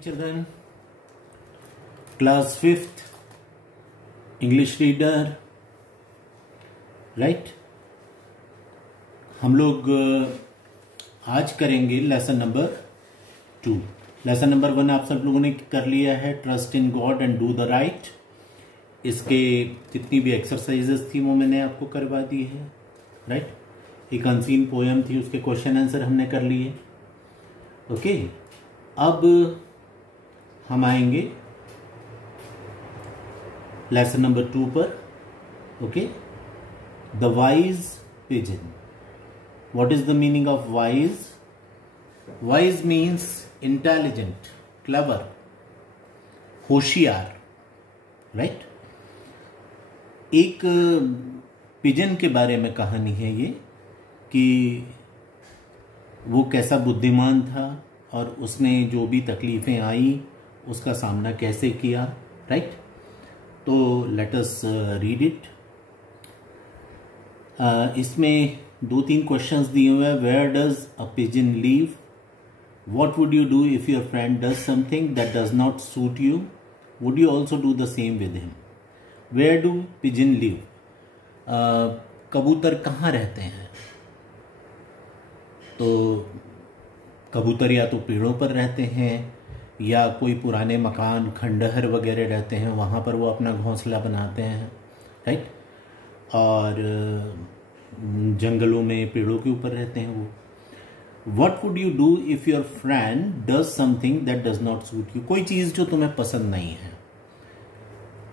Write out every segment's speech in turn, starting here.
Children, class 5th English reader, right? हम लोग आज करेंगे लेसन नंबर 2। लेसन नंबर 1 आप सब लोगों ने कर लिया है, trust in God and do the right. इसके जितनी भी एक्सरसाइजेस थी वो मैंने आपको करवा दी है, राइट? एक अनसीन पोएम थी, उसके क्वेश्चन आंसर हमने कर लिए। ओके, अब हम आएंगे लेसन नंबर 2 पर। Okay, the wise pigeon. What is the meaning of wise? Wise means intelligent, clever, होशियार, राइट? एक पिजन के बारे में कहानी है ये कि वो कैसा बुद्धिमान था और उसने जो भी तकलीफें आई उसका सामना कैसे किया, राइट? तो लेट अस रीड इट। इसमें 2-3 क्वेश्चंस दिए हुए हैं। Where does a pigeon live? What would you do if your friend does something that does not suit you? Would you also do the same with him? Where do pigeon live? कबूतर कहाँ रहते हैं? तो कबूतर या तो पेड़ों पर रहते हैं या कोई पुराने मकान, खंडहर वगैरह रहते हैं, वहाँ पर वो अपना घोंसला बनाते हैं, राइट? और जंगलों में पेड़ों के ऊपर रहते हैं वो। What would you do if your friend does something that does not suit you? कोई चीज़ जो तुम्हें पसंद नहीं है,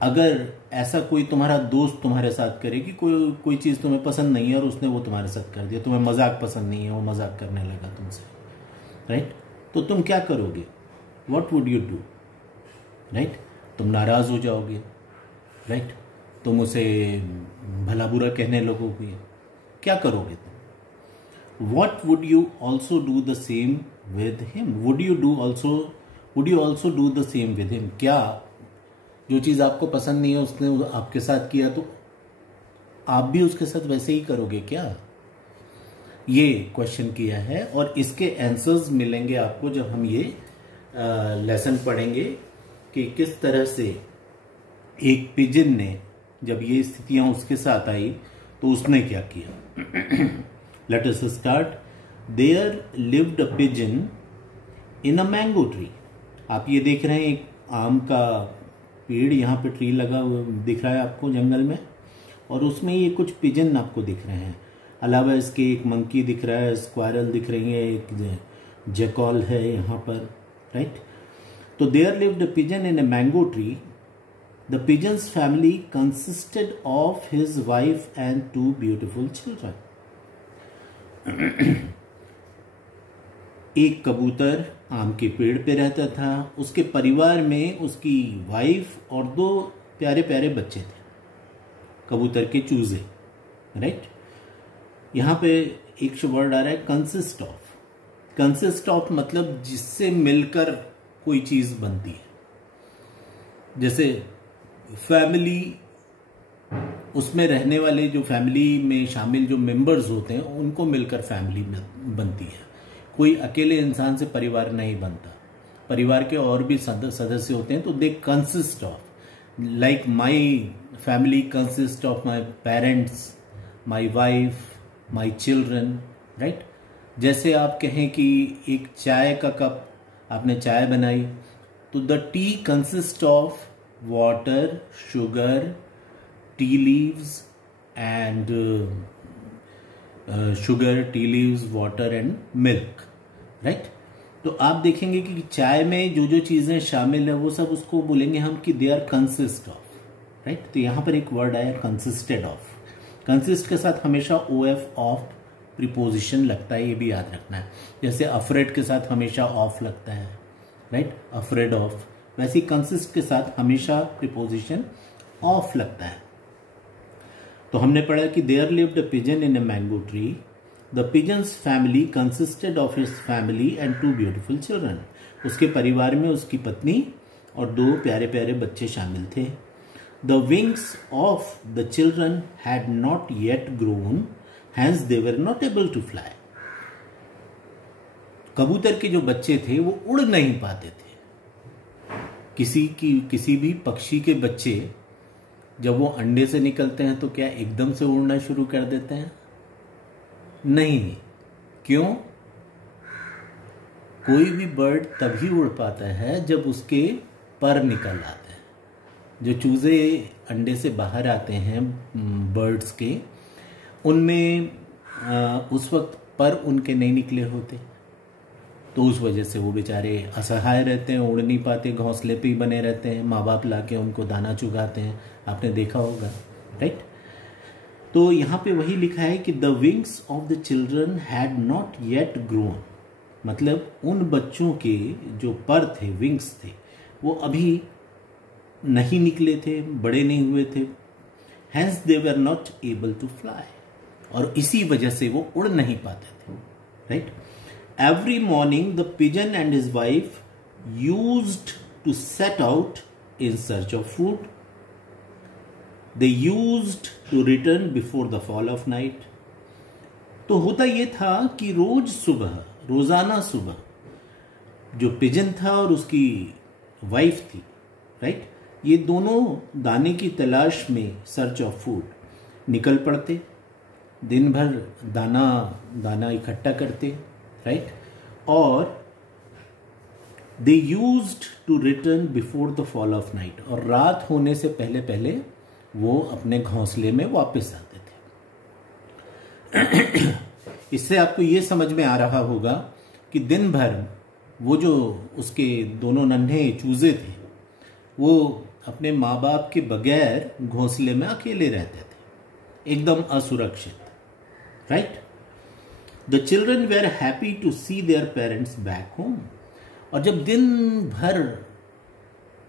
अगर ऐसा कोई तुम्हारा दोस्त तुम्हारे साथ करे कि कोई चीज़ तुम्हें पसंद नहीं है और उसने वो तुम्हारे साथ कर दिया, तुम्हें मजाक पसंद नहीं है, वो मजाक करने लगा तुमसे, राइट? तो तुम क्या करोगे? What would you do? Right? तुम नाराज हो जाओगे, राइट? तुम उसे भला बुरा कहने लगोगे, क्या करोगे तुम? What would you also do the same with him? Would you also do the same with him? क्या जो चीज आपको पसंद नहीं है उसने आपके साथ किया तो आप भी उसके साथ वैसे ही करोगे क्या? ये क्वेश्चन किया है और इसके आंसर्स मिलेंगे आपको जब हम ये लेसन पढ़ेंगे कि किस तरह से एक पिजन ने, जब ये स्थितियां उसके साथ आई तो उसने क्या किया। Let us start. There lived a pigeon in a mango tree. आप ये देख रहे हैं एक आम का पेड़, यहाँ पे ट्री लगा हुआ दिख रहा है आपको जंगल में, और उसमें ये कुछ पिजन आपको दिख रहे हैं। अलावा इसके एक मंकी दिख रहा है, स्क्वायरल दिख रही है, एक जैकॉल है यहाँ पर, राइट? तो there lived a pigeon in a mango tree. The pigeon's family consisted of his wife and 2 beautiful children. एक कबूतर आम के पेड़ पे रहता था, उसके परिवार में उसकी वाइफ और 2 प्यारे प्यारे बच्चे थे, कबूतर के चूजे, राइट? यहां पे एक वर्ड आ रहा है कंसिस्ट ऑफ। कंसिस्ट ऑफ मतलब जिससे मिलकर कोई चीज बनती है। जैसे फैमिली, उसमें रहने वाले जो फैमिली में शामिल जो मेंबर्स होते हैं उनको मिलकर फैमिली बनती है। कोई अकेले इंसान से परिवार नहीं बनता, परिवार के और भी सदस्य होते हैं, तो they consist of, like my family consist of my parents, my wife, my children, right? जैसे आप कहें कि एक चाय का कप, आपने चाय बनाई तो the T consist of water, sugar, tea leaves and sugar, tea leaves, water and milk, right? तो आप देखेंगे कि चाय में जो जो चीजें शामिल है वो सब उसको बोलेंगे हम कि they are consist of, right? तो यहां पर एक वर्ड आया कंसिस्टेड ऑफ। कंसिस्ट के साथ हमेशा ओएफ, ऑफ प्रीपोजिशन लगता है, ये भी याद रखना है। जैसे अफ्रेड के साथ हमेशा ऑफ लगता है, राइट? Afraid of. वैसे ही कंसिस्ट के साथ हमेशा प्रीपोजिशन ऑफ लगता है। तो हमने पढ़ा कि there lived a pigeon in a mango tree. The pigeon's family consisted of his family and 2 beautiful children. उसके परिवार में उसकी पत्नी और 2 प्यारे प्यारे बच्चे शामिल थे। The wings of the children had not yet grown, hence they were not able to fly. कबूतर के जो बच्चे थे वो उड़ नहीं पाते थे, किसी भी पक्षी के बच्चे जब वो अंडे से निकलते हैं तो क्या एकदम से उड़ना शुरू कर देते हैं? नहीं। क्यों? कोई भी बर्ड तभी उड़ पाता है जब उसके पर निकल आते हैं। जो चूजे अंडे से बाहर आते हैं बर्ड्स के, उनमें उस वक्त पर उनके नहीं निकले होते, तो उस वजह से वो बेचारे असहाय रहते हैं, उड़ नहीं पाते, घोंसले पे ही बने रहते हैं। माँ बाप लाके उनको दाना चुगाते हैं, आपने देखा होगा, राइट। तो यहाँ पे वही लिखा है कि the wings of the children had not yet grown, मतलब उन बच्चों के जो पर थे, विंग्स थे, वो अभी नहीं निकले थे, बड़े नहीं हुए थे। Hence they were not able to fly, और इसी वजह से वो उड़ नहीं पाते थे, right. Every morning the pigeon and his wife used to set out in search of food. They used to return before the fall of night. तो होता यह था कि रोजाना सुबह जो पिजन था और उसकी वाइफ थी, राइट, ये दोनों दाने की तलाश में, सर्च ऑफ फूड, निकल पड़ते। दिन भर दाना इकट्ठा करते, राइट, और they used to return before the fall of night, और रात होने से पहले पहले वो अपने घोंसले में वापस आते थे। इससे आपको ये समझ में आ रहा होगा कि दिन भर वो जो उसके दोनों नन्हे चूजे थे, वो अपने माँ बाप के बगैर घोंसले में अकेले रहते थे, एकदम असुरक्षित, right. The children were happy to see their parents back home. और जब दिन भर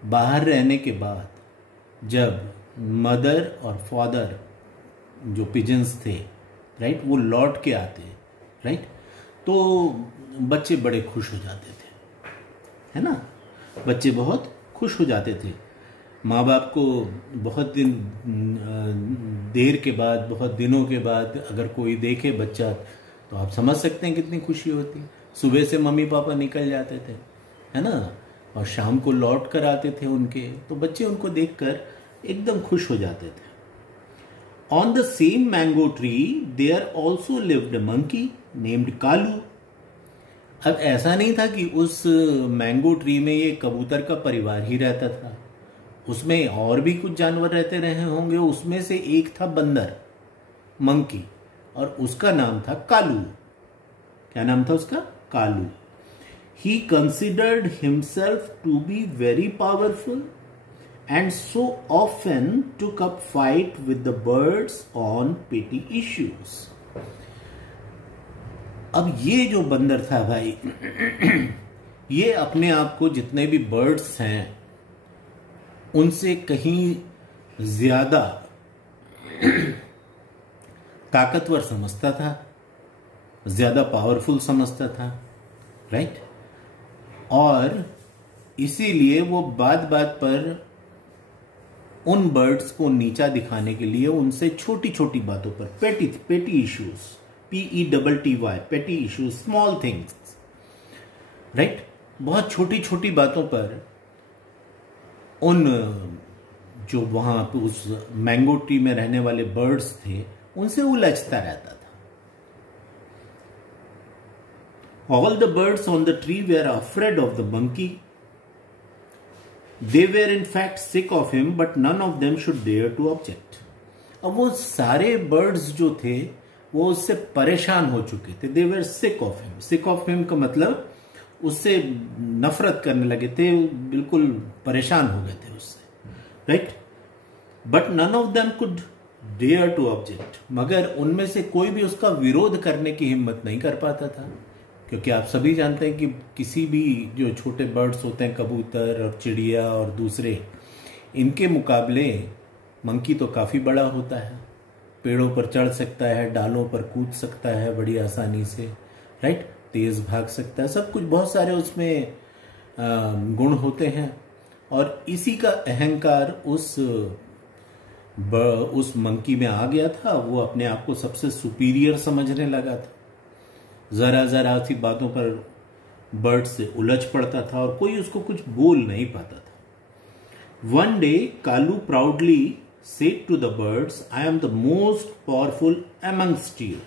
बाहर रहने के बाद जब मदर और फादर जो पिजन्स थे, राइट, वो लौट के आते, राइट, तो बच्चे बड़े खुश हो जाते थे, है ना। बच्चे बहुत खुश हो जाते थे। माँ बाप को बहुत देर के बाद, बहुत दिनों के बाद अगर कोई देखे बच्चा, तो आप समझ सकते हैं कितनी खुशी होती। सुबह से मम्मी पापा निकल जाते थे, है ना, और शाम को लौट कर आते थे उनके, तो बच्चे उनको देखकर एकदम खुश हो जाते थे। On the same mango tree there also lived a monkey named Kalu. अब ऐसा नहीं था कि उस मैंगो ट्री में ये कबूतर का परिवार ही रहता था, उसमें और भी कुछ जानवर रहते रहे होंगे। उसमें से एक था बंदर, मंकी, और उसका नाम था कालू। क्या नाम था उसका? Kalu. He considered himself to be very powerful and so often took up fight with the birds on petty issues. अब ये जो बंदर था भाई, ये अपने आप को जितने भी बर्ड्स हैं उनसे कहीं ज्यादा ताकतवर समझता था, ज्यादा पावरफुल समझता था, राइट। और इसीलिए वो बात बात पर उन बर्ड्स को नीचा दिखाने के लिए उनसे छोटी छोटी बातों पर, पेटी इश्यूज, PETTY, पेटी इश्यूज, स्मॉल थिंग्स, राइट, बहुत छोटी छोटी बातों पर उन जो वहां पे उस मैंगो ट्री में रहने वाले बर्ड्स थे उनसे उलझता रहता था। All the birds on the tree were afraid of the monkey. They were in fact sick of him but none of them should dare to object. अब वो सारे बर्ड्स जो थे वो उससे परेशान हो चुके थे। They were sick of him. Sick of him का मतलब उससे नफरत करने लगे थे, बिल्कुल परेशान हो गए थे उससे, right. But none of them could dare to object. मगर उनमें से कोई भी उसका विरोध करने की हिम्मत नहीं कर पाता था, क्योंकि आप सभी जानते हैं कि किसी भी जो छोटे बर्ड्स होते हैं, कबूतर और चिड़िया और दूसरे, इनके मुकाबले मंकी तो काफी बड़ा होता है, पेड़ों पर चढ़ सकता है, डालों पर कूद सकता है बड़ी आसानी से, राइट, तेज भाग सकता है, सब कुछ बहुत सारे उसमें गुण होते हैं। और इसी का अहंकार उस मंकी में आ गया था। वो अपने आप को सबसे सुपीरियर समझने लगा था, जरा जरा सी बातों पर बर्ड से उलझ पड़ता था और कोई उसको कुछ बोल नहीं पाता था, One day, Kalu proudly said to the birds, I am the most powerful amongst you.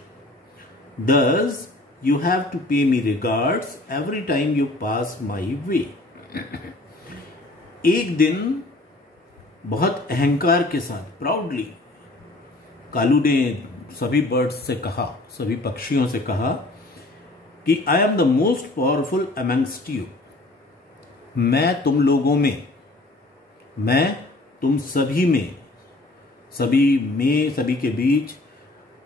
Thus, you have to pay me regards every time you pass my way. एक दिन बहुत अहंकार के साथ प्राउडली कालू ने सभी बर्ड्स से कहा, सभी पक्षियों से कहा कि I am the most powerful amongst you. मैं तुम लोगों में, मैं तुम सभी में, सभी के बीच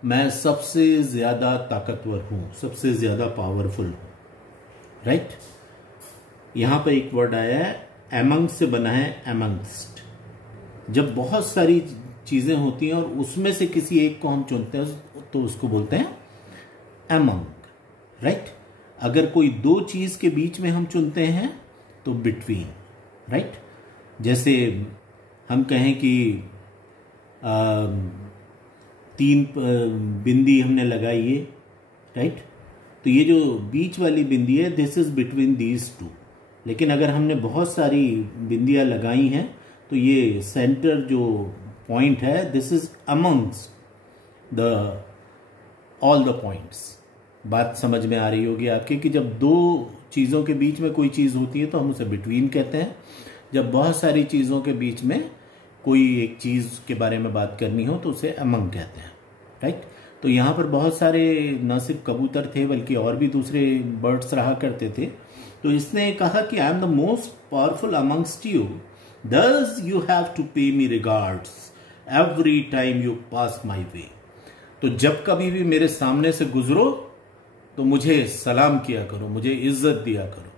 मैं सबसे ज्यादा ताकतवर हूं, सबसे ज्यादा पावरफुल हूं. राइट? यहां पर एक वर्ड आया है, एमंग से बना है एमंगस्ट. जब बहुत सारी चीजें होती हैं और उसमें से किसी एक को हम चुनते हैं तो उसको बोलते हैं एमंग. राइट? अगर कोई दो चीज के बीच में हम चुनते हैं तो बिटवीन. राइट? जैसे हम कहें कि 3 बिंदी हमने लगाई है. राइट? तो ये जो बीच वाली बिंदी है, this is between these two. लेकिन अगर हमने बहुत सारी बिंदियां लगाई हैं तो ये सेंटर जो पॉइंट है, this is amongst the all the points. बात समझ में आ रही होगी आपके कि जब दो चीजों के बीच में कोई चीज होती है तो हम उसे बिटवीन कहते हैं. जब बहुत सारी चीजों के बीच में कोई एक चीज के बारे में बात करनी हो तो उसे अमंग कहते हैं. राइट? तो यहां पर बहुत सारे न सिर्फ कबूतर थे बल्कि और भी दूसरे बर्ड्स रहा करते थे. तो इसने कहा कि I am the most powerful amongst you, thus you have to pay me regards every time you pass my way. तो जब कभी भी मेरे सामने से गुजरो तो मुझे सलाम किया करो, मुझे इज्जत दिया करो.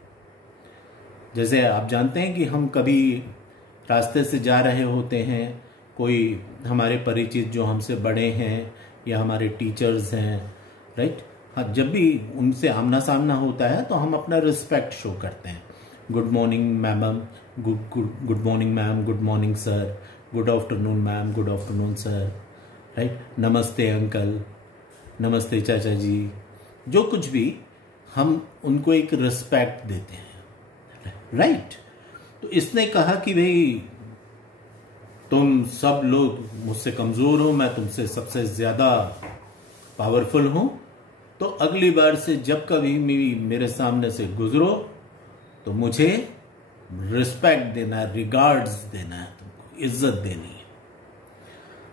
जैसे आप जानते हैं कि हम कभी रास्ते से जा रहे होते हैं, कोई हमारे परिचित जो हमसे बड़े हैं या हमारे टीचर्स हैं. राइट? हाँ, जब भी उनसे आमना सामना होता है तो हम अपना रिस्पेक्ट शो करते हैं. Good morning ma'am, good morning ma'am, good morning sir, good afternoon ma'am, good afternoon sir. Right? नमस्ते अंकल, नमस्ते चाचा जी. जो कुछ भी, हम उनको एक रिस्पेक्ट देते हैं. राइट? तो इसने कहा कि भाई तुम सब लोग मुझसे कमजोर हो, मैं तुमसे सबसे ज्यादा पावरफुल हूं. तो अगली बार से जब कभी मेरे सामने से गुजरो तो मुझे रिस्पेक्ट देना है, रिगार्ड्स देना है, तुमको इज्जत देनी है.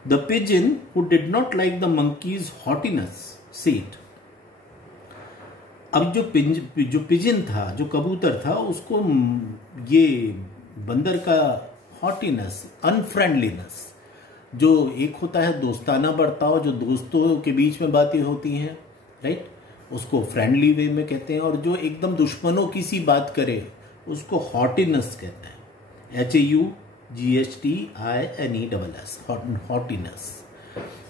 The pigeon who did not like the monkey's haughtiness said. अब जो पिजन था, जो कबूतर था, उसको ये बंदर का हॉटीनेस, अनफ्रेंडलीनेस, जो एक होता है दोस्ताना बर्ताव, जो दोस्तों के बीच में बातें होती हैं. राइट? उसको फ्रेंडली वे में कहते हैं. और जो एकदम दुश्मनों की सी बात करे उसको हॉटीनेस कहते हैं. HAUGHTINESS, हॉटीनेस.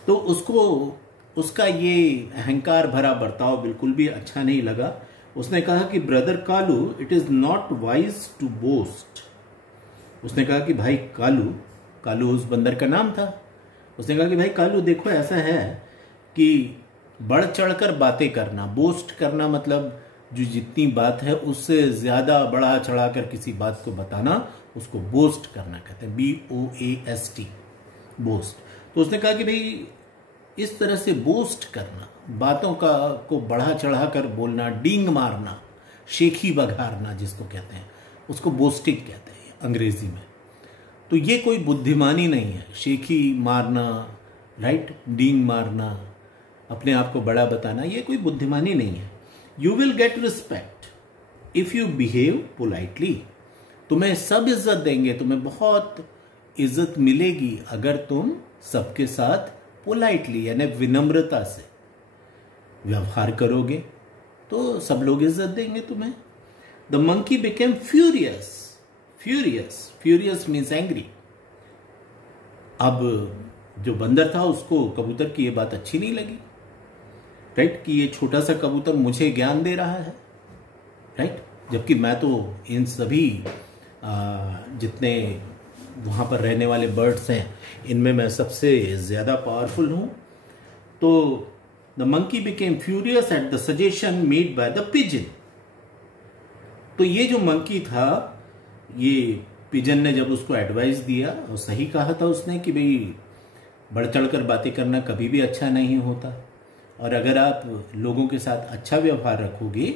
तो उसको उसका ये अहंकार भरा बर्ताव बिल्कुल भी अच्छा नहीं लगा. उसने कहा कि brother Kalu, it is not wise to boast. उसने कहा कि भाई कालू, कालू उस बंदर का नाम था. उसने कहा कि भाई कालू, देखो ऐसा है कि बढ़ चढ़कर बातें करना, बोस्ट करना, मतलब जो जितनी बात है उससे ज्यादा बढ़ा चढ़ाकर किसी बात को बताना, उसको बोस्ट करना कहते हैं. BOAST, boast. तो उसने कहा कि भाई इस तरह से बोस्ट करना, बातों को बढ़ा चढ़ाकर बोलना, डींग मारना, शेखी बघारना जिसको कहते हैं, उसको बोस्टिंग कहते हैं अंग्रेजी में. तो ये कोई बुद्धिमानी नहीं है, शेखी मारना. राइट? डींग मारना, अपने आप को बड़ा बताना, ये कोई बुद्धिमानी नहीं है. You will get respect if you behave politely. तुम्हें सब इज्जत देंगे, तुम्हें बहुत इज्जत मिलेगी अगर तुम सबके साथ पोलाइटली यानी विनम्रता से व्यवहार करोगे तो सब लोग इज्जत देंगे तुम्हें. The monkey became furious. Furious means angry. अब जो बंदर था उसको कबूतर की ये बात अच्छी नहीं लगी. राइट? कि ये छोटा सा कबूतर मुझे ज्ञान दे रहा है. राइट? जबकि मैं तो इन सभी जितने वहां पर रहने वाले बर्ड्स हैं इनमें मैं सबसे ज्यादा पावरफुल हूं. तो the monkey became furious at the suggestion made by the pigeon. तो ये जो मंकी था, ये पिजन ने जब उसको एडवाइस दिया, और सही कहा था उसने कि भाई बढ़ चढ़कर बातें करना कभी भी अच्छा नहीं होता, और अगर आप लोगों के साथ अच्छा व्यवहार रखोगे,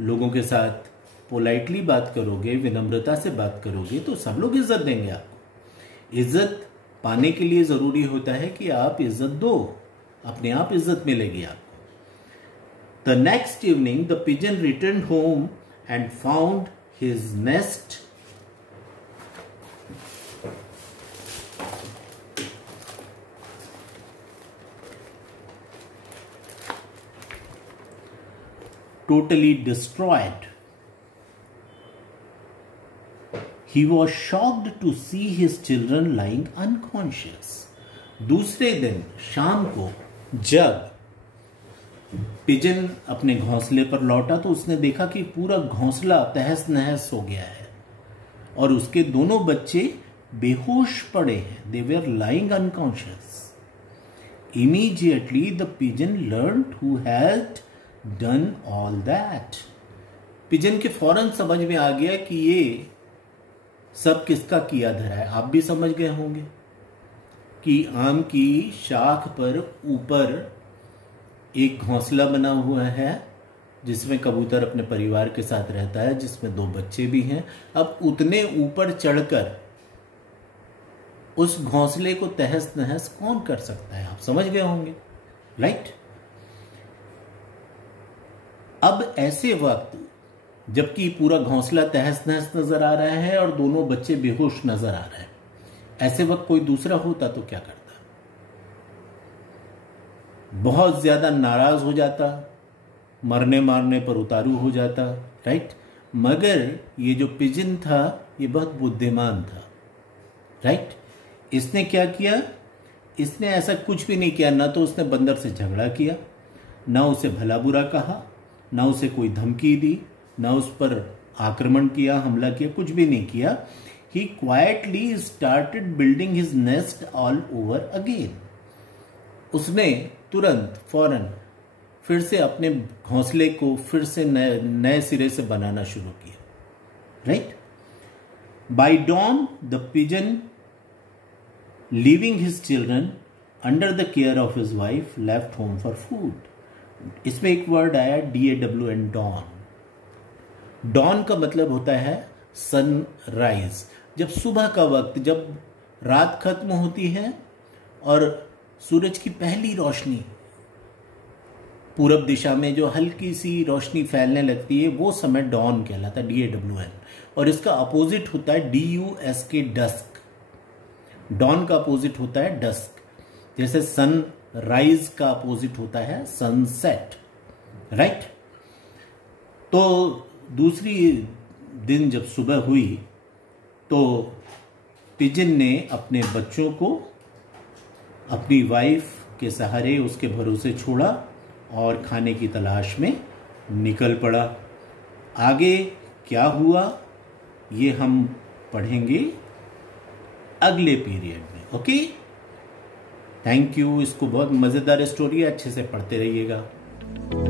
लोगों के साथ पोलाइटली बात करोगे, विनम्रता से बात करोगे, तो सब लोग इज्जत देंगे आपको। इज्जत पाने के लिए जरूरी होता है कि आप इज्जत दो, अपने आप इज्जत मिलेगी आपको। The next evening the pigeon return home and found his nest totally destroyed. He was shocked to see his children lying unconscious. दूसरे दिन शाम को जब पिजन अपने घोंसले पर लौटा तो उसने देखा कि पूरा घोंसला तहस नहस हो गया है और उसके दोनों बच्चे बेहोश पड़े हैं. They were lying unconscious. Immediately the pigeon learned who had done all that. Pigeon के फौरन समझ में आ गया कि ये सब किसका किया धरा है. आप भी समझ गए होंगे कि आम की शाख पर ऊपर एक घोंसला बना हुआ है जिसमें कबूतर अपने परिवार के साथ रहता है, जिसमें 2 बच्चे भी हैं. अब उतने ऊपर चढ़कर उस घोंसले को तहस नहस कौन कर सकता है, आप समझ गए होंगे, राइट. अब ऐसे वक्त जबकि पूरा घोंसला तहस नहस नजर आ रहा है और दोनों बच्चे बेहोश नजर आ रहे हैं, ऐसे वक्त कोई दूसरा होता तो क्या करता? बहुत ज्यादा नाराज हो जाता, मरने मारने पर उतारू हो जाता, राइट. मगर ये जो पिजन था ये बहुत बुद्धिमान था, राइट. इसने क्या किया? इसने ऐसा कुछ भी नहीं किया. ना तो उसने बंदर से झगड़ा किया, ना उसे भला बुरा कहा, ना उसे कोई धमकी दी, ना उस पर आक्रमण किया, हमला किया, कुछ भी नहीं किया. He quietly started building his nest all over again. उसने तुरंत फौरन फिर से अपने घोंसले को फिर से नए सिरे से बनाना शुरू किया, right. By dawn the pigeon leaving his children under the care of his wife left home for food. इसमें एक वर्ड आया DAWN, डॉन. डॉन का मतलब होता है सनराइज. जब सुबह का वक्त, जब रात खत्म होती है और सूरज की पहली रोशनी पूरब दिशा में जो हल्की सी रोशनी फैलने लगती है, वो समय डॉन कहलाता है, DAWN. और इसका अपोजिट होता है DUSK, डस्क. डॉन का अपोजिट होता है डस्क. जैसे सन राइज का अपोजिट होता है सनसेट, राइट. तो दूसरी दिन जब सुबह हुई तो पिजन ने अपने बच्चों को अपनी वाइफ के सहारे उसके भरोसे छोड़ा और खाने की तलाश में निकल पड़ा. आगे क्या हुआ ये हम पढ़ेंगे अगले पीरियड में. Okay, thank you. इसको बहुत मजेदार स्टोरी है, अच्छे से पढ़ते रहिएगा.